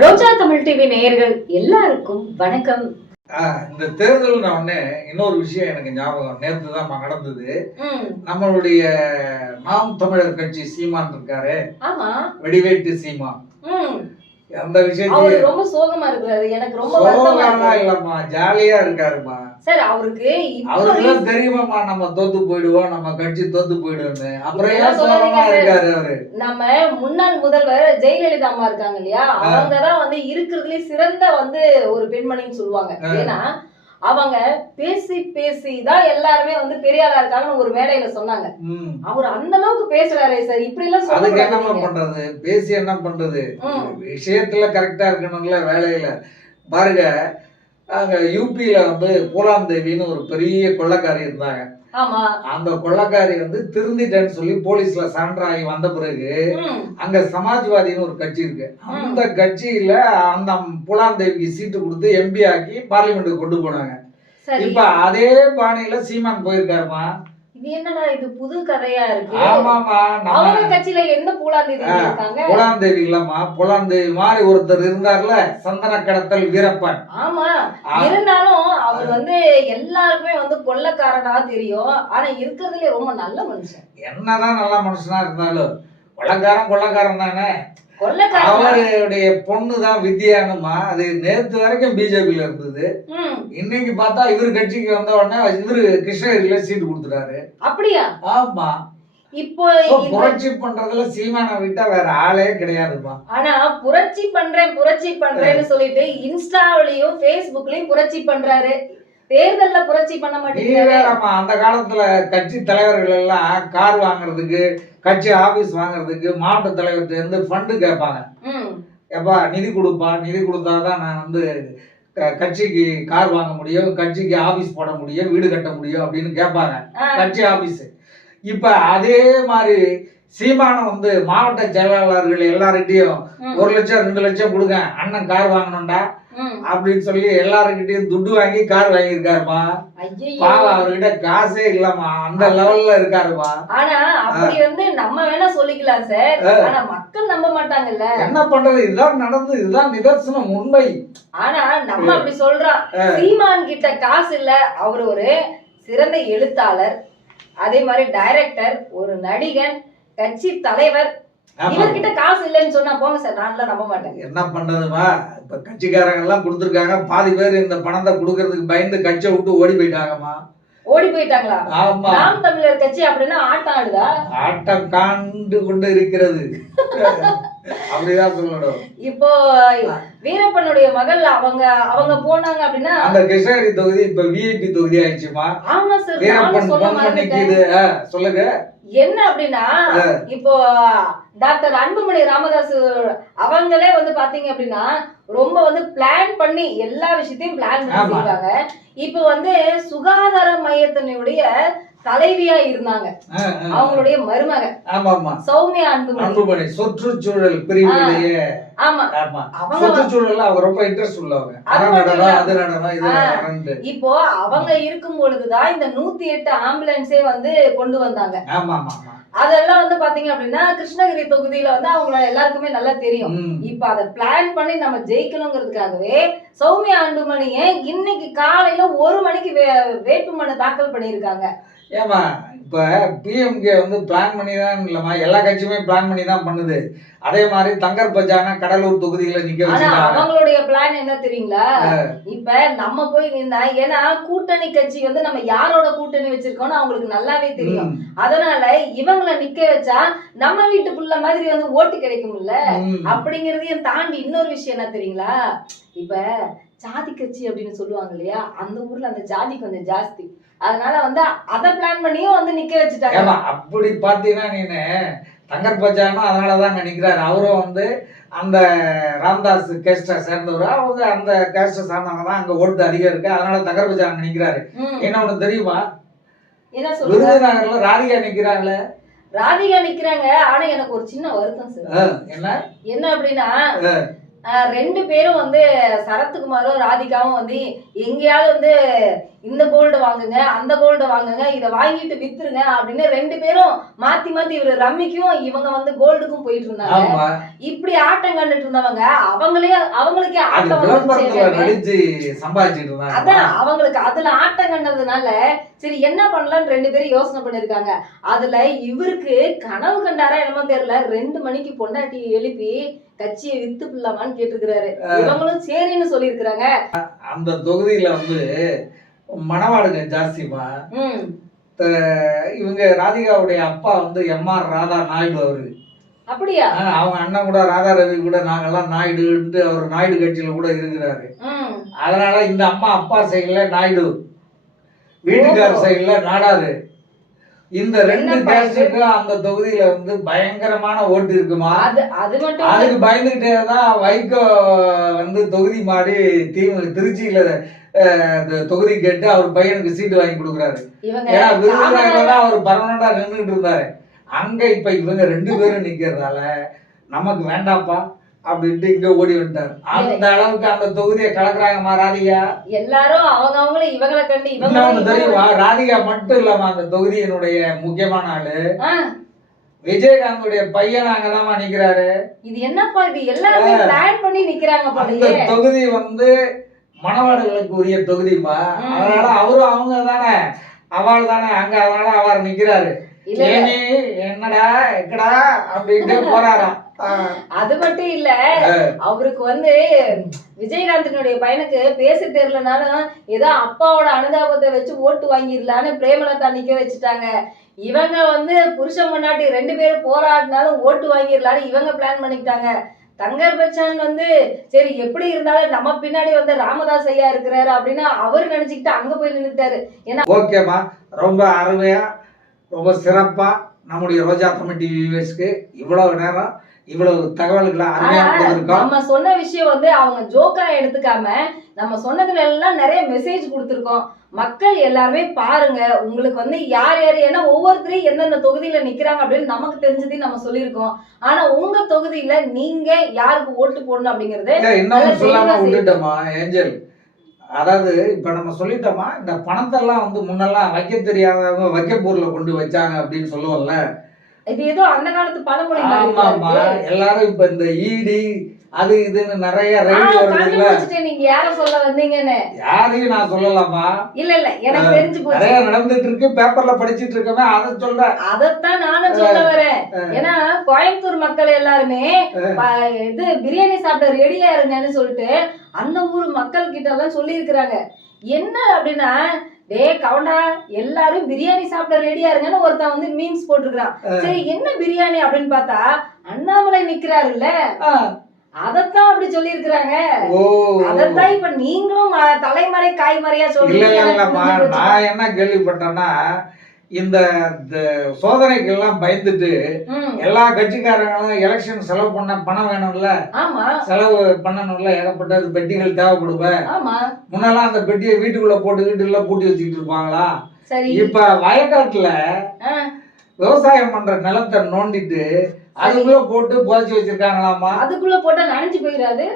ரோஜா Tamil TV நேயர்கள் எல்லாருக்கும் வணக்கம். இந்த தேர்தல் உடனே இன்னொரு விஷயம் எனக்கு ஞாபகம் நேற்று தான் நடந்தது. நம்மளுடைய நாம் தமிழர் கட்சி சீமான் இருக்காரு, வெடிவேட்டு சீமான். அந்த விஷயத்துல ரொம்ப சோகமா இருக்காரு. எனக்கு ரொம்ப சோகமா இல்லம்மா, ஜாலியா இருக்காருமா. சார் அவருக்கு தெரியுமாமா நம்ம தோத்து போயிடுவோம், நம்ம கட்சி தோத்து போயிடுவோம்னு. அப்புறம் ஏன் சோகமா இருக்காரு அவரு? நம்ம முன்னாள் முதல்வர் ஜெயலலிதா அம்மா இருக்காங்க இல்லையா, அவங்கதான் வந்து இருக்கிறதுலே சிறந்த வந்து ஒரு பெண்மணின்னு சொல்லுவாங்க. ஏன்னா அவங்க பேசி பேசி தான் எல்லாருமே வந்து பெரிய ஆளா இருக்காங்கன்னு ஒரு மேடையில சொன்னாங்க. அவர் அந்த அளவுக்கு பேசுறாரே சார், இப்படி எல்லாம் அதுக்கு என்ன பண்றது? பேசி என்ன பண்றது? விஷயத்துல கரெக்டா இருக்கணும்ல, வேலையில பாருங்க. அங்க யூபியில வந்து பூலாம் தேவின்னு ஒரு பெரிய கொள்ளைக்காரி இருந்தாங்க. அந்த கொள்ளைக்காரி வந்து திருந்திட்டேன்னு சொல்லி போலீஸ்ல சரண்டர் ஆகி வந்த பிறகு அங்க சமாஜ்வாதின்னு ஒரு கட்சி இருக்கு. அந்த கட்சியில அந்த பூலாம் தேவிக்கு சீட்டு கொடுத்து எம்பி ஆக்கி பார்லிமெண்ட்டுக்கு கொண்டு போனாங்க. இப்ப அதே பாணியில சீமான் போயிருக்காருமா. இது என்னடா இது புது கதையா இருக்கு? ஆமாமா, அவங்க கட்சியில என்ன பூலாந்தேவி இருக்காங்க? பூலாந்தேவி இல்லம்மா, பூலாந்தேவி மாதிரி ஒருத்தர் இருந்தார்ல, சந்தன கடத்தல் வீரப்பன். ஆமா, இருந்தாலும் அவர் வந்து எல்லாருக்குமே வந்து கொள்ளைக்காரனா தெரியும். ஆனா இருக்கிறதுல ரொம்ப நல்ல மனுஷன். என்னதான் நல்ல மனுஷனா இருந்தாலும் கொள்ளைக்காரன் தானே. அவருடைய பொண்ணுதான் வித்யானுமா, அது நேத்து வரைக்கும் பிஜேபியில இருந்தது. இன்னைக்கு பார்த்தா இவரு கட்சிக்கு வந்த உடனே இவரு கிருஷ்ணகிரியில சீட்டு கொடுத்துட்டாரு. அப்படியா? ஆமா. இப்போ புரட்சி பண்றதுல சீமானை விட்டா வேற ஆளே கிடையாதுமா. ஆனா புரட்சி பண்றேன்னு சொல்லிட்டு இன்ஸ்டாவிலயும் பேஸ்புக்லயும் புரட்சி பண்றாரு, தேர்தல்ல புரட்சி பண்ண மாட்டேங்கிறாரு. அந்த காலத்துல கட்சி தலைவர்கள் எல்லாம் கார் வாங்குறதுக்கு, கட்சி ஆபீஸ் வாங்குறதுக்கு மாவட்ட தலைவர்கிட்ட இருந்து ஃபண்டு கேட்பாங்க. எப்பா நிதி கொடுப்பா, நிதி கொடுத்தாதான் நான் வந்து கட்சிக்கு கார் வாங்க முடியும், கட்சிக்கு ஆபீஸ் போட முடியும், வீடு கட்ட முடியும் அப்படின்னு கேட்பாங்க கட்சி ஆபீஸ். இப்ப அதே மாதிரி சீமானம் வந்து மாவட்ட செயலாளர்கள் எல்லார்கிட்டையும் 1 லட்சம் 2 லட்சம் கொடுங்க, அண்ணன் கார் வாங்கணும்டா அப்படின்னு சொல்லி எல்லாருக்கிட்டையும் துட்டு வாங்கி கார் வாங்கியிருக்காருமா. பாவம், அவர்கிட்ட காசே இல்லம்மா, அந்த லெவல்ல இருக்காருமா. ஆனா அப்படி வந்து நம்ம வேணா சொல்லிக்கலாம் சார், ஆனா மக்கள் நம்ப மாட்டாங்கல்ல. என்ன பண்றது? இதுதான் நடந்து, இதுதான் நிதர்சனம், உண்மை. ஆனா நம்ம அப்படி சொல்றோம். சீமான் கிட்ட காசு இல்ல, அவர் ஒரு சிறந்த எழுத்தாளர், அதே மாதிரி டைரக்டர், ஒரு நடிகன், கட்சி தலைவர். இவர்கிட்ட காசு இல்லைன்னு சொன்னா போங்க சார், நான் நம்ப மாட்டேன். என்ன பண்றதுமா? இப்ப கட்சிக்காரங்க எல்லாம் கொடுத்துருக்காங்க, பாதி பேர் இந்த பணத்தை கொடுக்கறதுக்கு பயந்து கட்சியை விட்டு ஓடி போயிட்டாங்கம்மா. ஓடி போயிட்டாங்களா? நாம் தமிழர் கட்சி அப்படின்னா ஆட்டம் ஆடுதா? ஆட்டம் காண்டு கொண்டு இருக்கிறது. அப்படிதான் சொல்லணும். இப்போ வீரப்பனுடைய மகள் அவங்க போனாங்க அப்படின்னா அந்த கிருஷ்ணகிரி தொகுதி இப்ப விஐபி தொகுதி ஆயிடுச்சுமா. ஆமா சார், வீரப்பன் சொல்லுங்க. என்ன அப்படின்னா இப்போ டாக்டர் அன்புமணி ராமதாஸ் அவங்களே வந்து பாத்தீங்க அப்படின்னா ரொம்ப வந்து பிளான் பண்ணி எல்லா விஷயத்தையும் பிளான் பண்ணி செய்வாங்க. இப்போ வந்து சுகாதார மையத்தினுடைய தலைவியா இருந்தாங்க அவங்களுடைய மருமக. ஆமாமா, சௌமியா அன்புமணி. சுற்றுச்சூழல் பிரிவிலேயே சுற்றுச்சூழல் அவங்க ரொம்ப இன்ட்ரெஸ்ட் உள்ளவங்க. இப்போ அவங்க இருக்கும் பொழுதுதான் இந்த 108 ஆம்புலன்ஸே வந்து கொண்டு வந்தாங்க. அதெல்லாம் வந்து பாத்தீங்க அப்படின்னா கிருஷ்ணகிரி தொகுதியில வந்து அவங்கள எல்லாருக்குமே நல்லா தெரியும். இப்ப அதை பிளான் பண்ணி நம்ம ஜெயிக்கணுங்கிறதுக்காகவே சௌமியா அன்புமணியை இன்னைக்கு காலையில 1 மணிக்கு வேட்புமனு தாக்கல் பண்ணியிருக்காங்க. ஏமா இப்ப பிஎம்கே வந்து பிளான் பண்ணி தான் இல்லம்மா, எல்லா கட்சியுமே பிளான் பண்ணி தான் பண்ணுது. அதே மாதிரி தங்கர் பஜானா கடலூர் தொகுதியில நிக்க வச்சிருக்காங்க. அவங்களுடைய பிளான் என்ன தெரியுங்களா? இப்ப நம்ம போய் நின்னா, ஏன்னா கூட்டணி கட்சி வந்து நம்ம யாரோட கூட்டணி வச்சிருக்கோம்னு அவங்களுக்கு நல்லாவே தெரியும். அதனால இவங்களை நிக்க வச்சா நம்ம வீட்டுக்குள்ள மாதிரி வந்து ஓட்டு கிடைக்கும்ல, அப்படிங்கறதையும் தாண்டி இன்னொரு விஷயம் என்ன தெரியுங்களா? இப்ப ஜாதி கட்சி அப்படின்னு சொல்லுவாங்க இல்லையா, அந்த ஊர்ல அந்த ஜாதி கொஞ்சம் ஜாஸ்தி. அதனால வந்து அதை பிளான் பண்ணியும் வந்து நிக்க வச்சுட்டாங்க. அப்படி பாத்தீங்கன்னா நீனு தங்கர் பஜானும் அதனாலதான் அங்க நிக்கிறாரு. அவரும் வந்து அந்த ராம்தாஸ் கேஸ்ட சேர்ந்தவர், அவங்க அந்த கேஸ்ட சார்ந்தவங்க தான் அங்க ஓட்டு அதிகம் இருக்கு, அதனால தங்கர் பஜான் அங்க நிக்கிறாரு. என்ன ஒண்ணு தெரியுமா? விருதுநகர்ல ராதிகா நிக்கிறாங்களே. ராதிகா நிக்கிறாங்க. ஆனா எனக்கு ஒரு சின்ன வருத்தம் சார். என்ன அப்படின்னா 2 பேரும் வந்து சரத்குமாரும் ராதிகாவும் வந்து எங்கேயாவது வந்து இந்த கோல்டு வாங்குங்க அந்த கோல்டு வாங்குங்க இதை வாங்கிட்டு வித்துருங்க அப்படின்னு 2 பேரும் மாத்தி மாத்தி இவரு ரம்மிக்கும் இவங்க வந்து கோல்டுக்கும் போயிட்டு இருந்தாங்க. இப்படி ஆட்டம் கண்டுட்டு இருந்தவங்க அவங்களுக்கே ஆட்டம் அதான் அவங்களுக்கு அதுல ஆட்டம் கண்டதுனால சரி என்ன பண்ணலாம்னு 2 பேரும் யோசனை பண்ணிருக்காங்க. அதுல இவருக்கு கனவு கண்டாரா என்னமோ தெரியல 2 மணிக்கு பொண்டாட்டி எழுப்பி கட்சியை வித்து பிள்ளாமான்னு கேட்டுக்கிறாரு. இவங்களும் சரின்னு சொல்லிருக்கிறாங்க. அந்த தொகுதியில வந்து மணவாடுங்க ஜாஸ்திமா. இவங்க ராதிகாவுடைய அப்பா வந்து MR ராதா நாயுடு அவரு. அப்படியா? அவங்க அண்ணன் கூட ராதா ரவி கூட நாங்கெல்லாம் நாயுடுன்ட்டு அவர் நாயுடு கட்சியில கூட இருக்கிறாரு. அதனால இந்த அம்மா அப்பா சைடுல நாயுடு, வீட்டுக்கார சைடுல நாடாரு. இந்த 2 கேஸ்டுக்கும் அந்த தொகுதியில வந்து பயங்கரமான ஓட்டு இருக்குமா. அதுக்கு பயந்துகிட்டேதான் வைகோ வந்து தொகுதி மாறி திருச்சியில தொகுதி கேட்டு அவர் பையனுக்கு சீட்டு வாங்கி கொடுக்குறாரு. ஏன்னா விருதுநகர்ல அவர் பர்மனண்டா நின்றுட்டு இருந்தாரு. அங்க இப்ப இவங்க 2 பேரும் நிக்கிறதால நமக்கு வேண்டாப்பா அப்படின்ட்டு இங்க ஓடி வந்துட்டாரு. அந்த அளவுக்கு அந்த தொகுதியை கலக்குறாங்க ராதிகா. எல்லாரும் அவங்களும் இவங்களை கண்டு இவங்க தெரியுமா. ராதிகா மட்டும் இல்லாம அந்த தொகுதியினுடைய முக்கியமான ஆளு விஜயகாந்துடைய பையன் அங்கதான் நிக்கிறாரு. இது என்னப்பா இது எல்லாருமே பிளான் பண்ணி நிக்கிறாங்க. அந்த தொகுதி வந்து மணவாடுகளுக்கு உரிய தொகுதிப்பா. அதனால அவரும் அவங்க தானே அவள் தானே அங்க, அதனால அவர் நிக்கிறாரு. என்னடா எக்கடா அப்படின்ட்டு போறாராம். அது மட்டும் இல்ல, அவருக்கு வந்து விஜயகாந்தனுடைய பையனுக்கு பேச தெரியலனாலும் ஏதோ அப்பாவோட அனுதாபத்தை வச்சு ஓட்டு வாங்கிடலான்னு பிரேமலதா நிக்க வச்சுட்டாங்க. இவங்க வந்து புருஷன் முன்னாடி 2 பேரும் போராடினாலும் ஓட்டு வாங்கிடலான்னு இவங்க பிளான் பண்ணிக்கிட்டாங்க. தங்கர் பச்சான் வந்து சரி எப்படி இருந்தாலும் நம்ம பின்னாடி வந்து ராமதாஸ் ஐயா இருக்கிறாரு அப்படின்னு அவரு நினைச்சுக்கிட்டு அங்க போய் நின்றுட்டாரு. ஏன்னா ஓகேமா, ரொம்ப அருமையா ரொம்ப சிறப்பா நம்முடைய ரோஜா தமிழ் டிவி வியூவர்ஸ்க்கு இவ்வளவு நேரம் இவ்வளவு தகவல்களை நம்ம சொன்ன விஷயம் வந்து அவங்க ஜோக்கா எடுத்துக்காம நம்ம சொன்னதுல எல்லாம் நிறைய மெசேஜ் கொடுத்துருக்கோம். மக்கள் எல்லாருமே பாருங்க, உங்களுக்கு வந்து யார் யாரு, ஏன்னா ஒவ்வொருத்தரையும் எந்தெந்த தொகுதியில நிக்கிறாங்க அப்படின்னு நமக்கு தெரிஞ்சதையும் நம்ம சொல்லியிருக்கோம். ஆனா உங்க தொகுதியில நீங்க யாருக்கு ஓட்டு போடணும் அப்படிங்கறது இன்னும் சொல்லாம விட்டுட்டோமா ஏஞ்சல். அதாவது இப்ப நம்ம சொல்லிட்டோமா, இந்த பணத்தெல்லாம் வந்து முன்னெல்லாம் வைக்க தெரியாதவங்க வைக்கப்பூர்ல கொண்டு வச்சாங்க அப்படின்னு சொல்லுவோம்ல. இது ஏதோ அந்த காலத்து பழமொழி. ஆமா, எல்லாரும் இப்ப இந்த ஈடி அது இதுன்னு நிறைய நீங்க யார சொல்ல வந்தீங்கன்னு யாரையும் நான் சொல்லலாமா. இல்ல எனக்கு தெரிஞ்சு போச்சு. நிறைய நடந்துட்டு இருக்கு, பேப்பர்ல படிச்சிட்டு இருக்கவே அதை சொல்றேன். அதத்தான் நானும் சொல்ல வரேன். ஏன்னா கோயம்புத்தூர் மக்கள் எல்லாருமே இது பிரியாணி சாப்பிட ரெடியா இருங்கன்னு சொல்லிட்டு அந்த ஊர் மக்கள் கிட்ட எல்லாம் சொல்லி இருக்கிறாங்க. என்ன அப்படின்னா, கவுண்டா எல்லாரும் பிரியாணி சாப்பிட ரெடியா இருங்கன்னு ஒருத்தன் வந்து மீம்ஸ் போட்டுருக்கான். சரி என்ன பிரியாணி அப்படின்னு பார்த்தா அண்ணாமலை நிக்கிறாருல்ல, அதத்தான் அப்படி சொல்லி இருக்கிறாங்க. அதத்தான் இப்ப நீங்களும் தலைமறை காய்மறையா சொல்றீங்க. நான் என்ன கேள்விப்பட்டேன்னா, இந்த சோதனைக்கு எல்லாம் பயந்துட்டு எல்லா கட்சிக்காரங்களும் எலெக்ஷன் செலவு பண்ண பணம் வேணும்ல, செலவு பண்ணணும்ல, ஏகப்பட்ட பெட்டிகள் தேவைப்படுவ. முன்னெல்லாம் அந்த பெட்டியை வீட்டுக்குள்ள போட்டு வீட்டுக்குள்ள பூட்டி வச்சுக்கிட்டு இருப்பாங்களா. இப்ப வயக்காட்டுல விவசாயம் பண்ற நிலத்தை நோண்டிட்டு அதுக்குள்ள போட்டு புதைச்சி வச்சிருக்காங்களாமா. அதுக்குள்ள போட்டா நனைஞ்சு போயிடாது.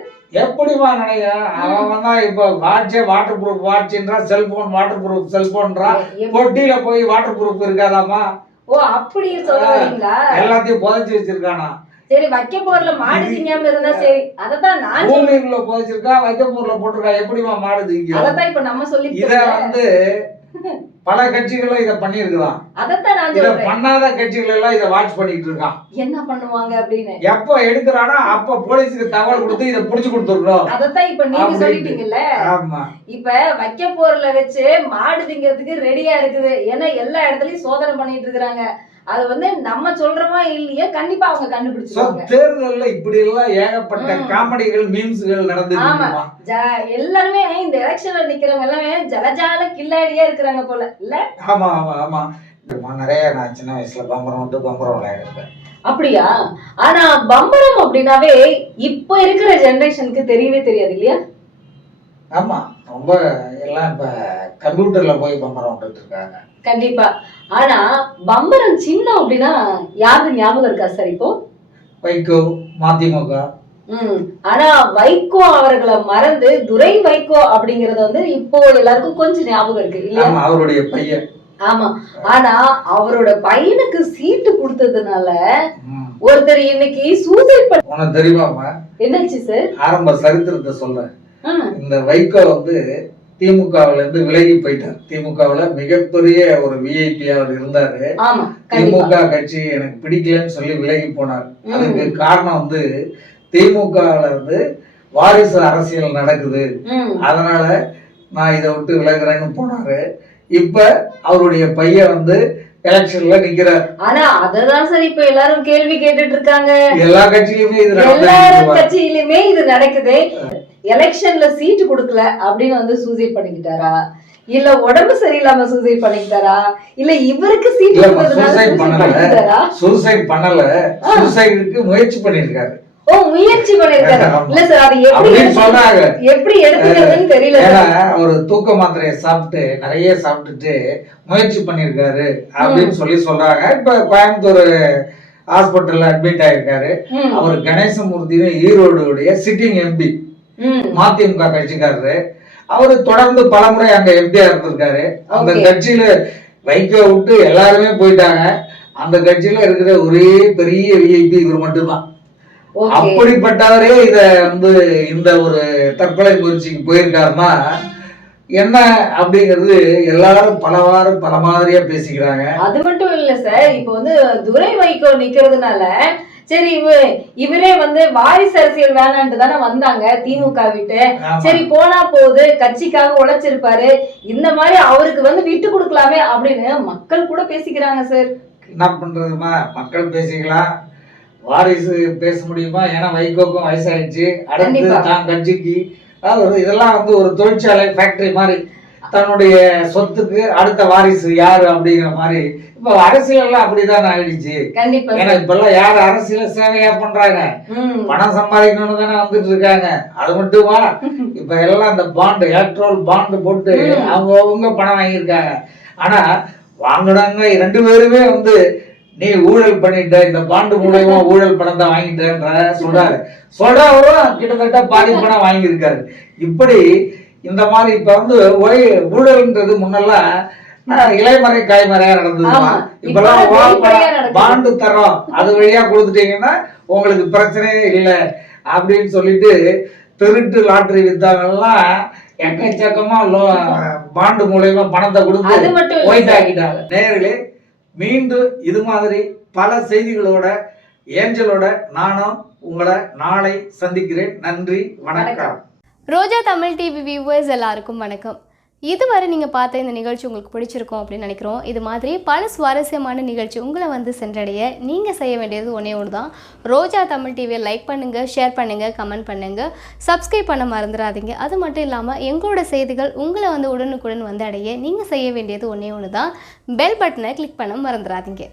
எப்படிமா நினைக்க, அவன் தான் இப்ப வாட்சே வாட்டர் ப்ரூஃப் வாட்ச்ன்றா, செல்போன் வாட்டர் ப்ரூஃப் செல்போன்றா, பொட்டியில போய் வாட்டர் ப்ரூஃப் இருக்காதாமா. ஓ அப்படி சொல்றீங்களா? எல்லாத்தையும் புதைச்சி வச்சிருக்கானா. சரி வைக்க போர்ல மாடு திங்காம இருந்தா சரி, அதத்தான் நான் பூமிக்குள்ள புதைச்சிருக்கா, வைக்க போர்ல போட்டிருக்கா, எப்படிமா மாடு திங்க. அதத்தான் இப்ப நம்ம சொல்லி இத வந்து பல கட்சிகளும் இத பண்ணிருக்கலாம். அதத்தான் நான் சொல்றேன். இத பண்ணாத கட்சிகள் எல்லாம் இத வாட்ச் பண்ணிட்டு இருக்கான். என்ன பண்ணுவாங்க அப்படின்னு எப்ப எடுக்கறானா அப்ப போலீஸ்க்கு தகவல் கொடுத்து இத புடிச்சு கொடுத்துறோம். அதத்தான் இப்ப நீங்க சொல்லிட்டீங்கல்ல. ஆமா, இப்ப வைக்க போர்ல வச்சு மாடு திங்கிறதுக்கு ரெடியா இருக்குது. ஏன்னா எல்லா இடத்துலயும் சோதனை பண்ணிட்டு இருக்காங்க. அது வந்து நம்ம சொல்றோமா இல்லையா கண்டிப்பா அவங்க கண்டுபிடிச்சிருவாங்க. தேர்தல்ல இப்படி எல்லாம் ஏகப்பட்ட காமெடிகள் மீம்ஸ்கள் நடந்துட்டு எல்லாருமே இந்த எலெக்ஷன்ல நிக்கிறவங்க எல்லாமே ஜலஜால கில்லாடியா இருக்கிறாங்க போல இல்ல. ஆமா ஆமா ஆமா, நிறைய நான் சின்ன வயசுல பம்பரம் விட்டு பம்பரம் விளையாடுறேன். அப்படியா? ஆனா பம்பரம் அப்படின்னாவே இப்ப இருக்கிற ஜெனரேஷனுக்கு தெரியவே தெரியாது இல்லையா. ஆமா, ரொம்ப எல்லாம் இப்ப கம்ப்யூட்டர்ல போய் பம்பரம் விட்டுட்டு இருக்காங்க. கண்டிப்பா. ஆனா பம்பரம் சின்னம் அப்படின்னா யாரு ஞாபகம் இருக்கா சார்? இப்போ வைகோ, மதிமுக, ஆனா வைகோ அவர்களை மறந்து துரை வைகோ அப்படிங்கறது வந்து இப்போ எல்லாருக்கும் கொஞ்சம் ஞாபகம் இருக்கு இல்லையா? அவருடைய பையன். ஆமா, ஆனா அவரோட பையனுக்கு சீட்டு கொடுத்ததுனால ஒருத்தர் இன்னைக்கு சூசைட் பண்ண. உனக்கு தெரியுமாமா என்னாச்சு சார்? ஆரம்ப சரித்திரத்தை சொல்றேன். இந்த வைகோ வந்து திமுகவுல இருந்து விலகி போயிட்டார். திமுகவுல மிகப்பெரிய ஒரு விஐபி அவர் இருந்தாரு. திமுக கட்சி எனக்கு பிடிக்கலன்னு சொல்லி விலகி போனார். அதுக்கு காரணம் வந்து திமுகவுல இருந்து வாரிசு அரசியல் நடக்குது, அதனால நான் இதை விட்டு விலகுறேன்னு போனாரு. இப்ப அவருடைய பையன் வந்து எலெக்ஷன்ல நிக்கிறார். ஆனா அததான் சார் இப்ப எல்லாரும் கேள்வி கேட்டுட்டு இருக்காங்க. எல்லா கட்சியிலுமே இது நடக்குது. எலெக்ஷன்ல சீட்டு கொடுக்கல அப்படின்னு வந்து சூசைட் பண்ணிக்கிட்டாரா, இல்ல உடம்பு சரியில்லாம சூசைட் பண்ணிக்கிட்டாரா, இல்ல இவருக்கு சீட்டு சூசைட் பண்ணல, சூசைடுக்கு முயற்சி பண்ணிருக்காரு. முயற்சி பண்ணிருக்காரு. இல்ல சார், அது எப்படி எடுத்துக்கிறதுன்னு தெரியல. ஒரு தூக்க மாத்திரையை சாப்பிட்டு நிறைய சாப்பிட்டுட்டு முயற்சி பண்ணிருக்காரு அப்படின்னு சொல்லி சொல்றாங்க. இப்ப கோயம்புத்தூர் ஹாஸ்பிட்டல்ல அட்மிட் ஆயிருக்காரு. அவர் கணேசமூர்த்தின்னு ஈரோடுடைய சிட்டிங் எம்பி, மதிமுக கட்சிக்காரரு. அவரு தொடர்ந்து பலமுறை அங்க எம்பியா இருந்திருக்காரு. அந்த கட்சியில வைகோ விட்டு எல்லாருமே போயிட்டாங்க. அந்த கட்சியில இருக்கிற ஒரே பெரிய விஐபி இவர் மட்டும்தான். அப்படிப்பட்டவரே இத வந்து இந்த ஒரு தற்கொலை முயற்சிக்கு போயிருக்காருன்னா என்ன அப்படிங்கிறது எல்லாரும் பல மாதிரியா பேசிக்கிறாங்க. அது மட்டும் இல்ல சார், இப்ப வந்து துரை வைகோ நிக்கிறதுனால சரி இவரே வந்து வாரிசு அரசியல் வேணான்ட்டு தானே வந்தாங்க திமுக விட்டு. சரி போனா போகுது, கட்சிக்காக உழைச்சிருப்பாரு, இந்த மாதிரி அவருக்கு வந்து விட்டு கொடுக்கலாமே அப்படின்னு மக்கள் கூட பேசிக்கிறாங்க சார். என்ன பண்றதுமா, மக்கள் பேசிக்கலாம், வாரிசு பேச முடியுமா? ஏன்னா வைகோக்கும் வயசாயிடுச்சு. அடுத்து தான் கட்சிக்கு இதெல்லாம் வந்து ஒரு தொழிற்சாலை ஃபேக்டரி மாதிரி தன்னுடைய சொத்துக்கு அடுத்த வாரிசு யாரு அப்படிங்கிற மாதிரி இப்ப அரசியல் எல்லாம் அப்படிதான் ஆயிடுச்சு. ஏன்னா இப்ப எல்லாம் யாரு அரசியல சேவையா பண்றாங்க, பணம் சம்பாதிக்கணும்னு தானே வந்துட்டு இருக்காங்க. அது மட்டுமா, இப்ப எல்லாம் இந்த பாண்டு, எலக்ட்ரல் பாண்டு போட்டு அவங்க பணம் வாங்கியிருக்காங்க. ஆனா வாங்கினாங்க 2 பேருமே வந்து நீ ஊழல் பண்ணிட்ட, இந்த பாண்டு மூலமா ஊழல் பணம் தான் வாங்கிட்டேன்ற சொல்றவரும் கிட்டத்தட்ட பாதி பணம் வாங்கியிருக்காரு. இப்படி இந்த மாதிரி இப்ப வந்து ஊழல்ன்றது முன்னெல்லாம் இலைமறை காய்மறையா நடந்ததுமா. இப்பெல்லாம் பாண்டு தரோம், அது வழியா கொடுத்துட்டீங்கன்னா உங்களுக்கு பிரச்சனையே இல்லை அப்படின்னு சொல்லிட்டு திருட்டு லாட்டரி வித்தாங்கெல்லாம் எக்கச்சக்கமா பாண்டு மூலமா பணத்தை கொடுத்து போயிட்டாக்கிட்டாங்க. நேயர்களே, மீண்டும் இது மாதிரி பல செய்திகளோட ஏஞ்சலோட நானும் உங்களை நாளை சந்திக்கிறேன். நன்றி, வணக்கம். ரோஜா தமிழ் டிவி வியூவர்ஸ் எல்லாருக்கும் வணக்கம். இதுவரை நீங்கள் பார்த்த இந்த நிகழ்ச்சி உங்களுக்கு பிடிச்சிருக்கும் அப்படின்னு நினைக்கிறோம். இது மாதிரி பல சுவாரஸ்யமான நிகழ்ச்சி உங்களை வந்து சென்றடைய நீங்கள் செய்ய வேண்டியது ஒன்றே ஒன்று தான். ரோஜா தமிழ் டிவியை லைக் பண்ணுங்கள், ஷேர் பண்ணுங்கள், கமெண்ட் பண்ணுங்கள், சப்ஸ்கிரைப் பண்ண மறந்துடாதீங்க. அது மட்டும் இல்லாமல் எங்களோட செய்திகள் உங்களை வந்து உடனுக்குடன் வந்து அடைய நீங்கள் செய்ய வேண்டியது ஒன்றே ஒன்று தான், பெல் பட்டனை கிளிக் பண்ண மறந்துடாதீங்க.